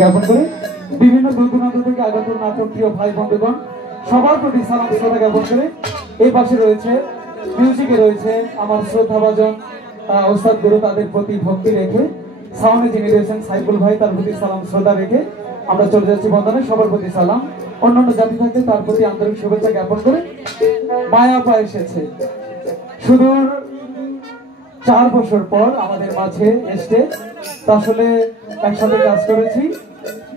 জ্ঞাপন করে বিভিন্ন দূর দূরান্ত থেকে আগত নাটক প্রিয় ভাই বন্ধুগণ সবার প্রতি সালাম শ্রদ্ধা জ্ঞাপন করে এই পাশে রয়েছে মিউজিকে রয়েছে আমার শ্রদ্ধাভাজন ওস্তাদ গুরু, তাদের প্রতি ভক্তি রেখে সাউন্ডে যিনি রয়েছেন সাইফুল ভাই, তার প্রতি সালাম শ্রদ্ধা রেখে আমরা চলে যাচ্ছি বন্দনে। সবার প্রতি সালাম। অন্যান্য জাতি থাকতে তার প্রতি আন্তরিক শুভেচ্ছা জ্ঞাপন করে মায়া পা এসেছে সুদূর 4 বছর পর আমাদের মাঝে এসে, আসলে একসাথে কাজ করেছি,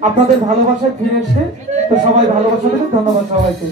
আপনাদের ভালোবাসায় ফিরে এসে তো সবাই ভালোবাসা দেবে। ধন্যবাদ সবাইকে।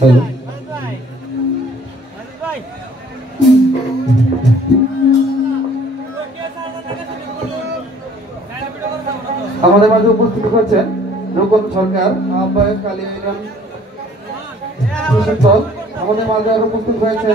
হ্যালো, আমাদের মাঝে উপস্থিত হচ্ছেন রূপন সরকার, আহ্বায়ক কালী ইউনিয়ন কৃষক দল। আমাদের মাঝে উপস্থিত হয়েছে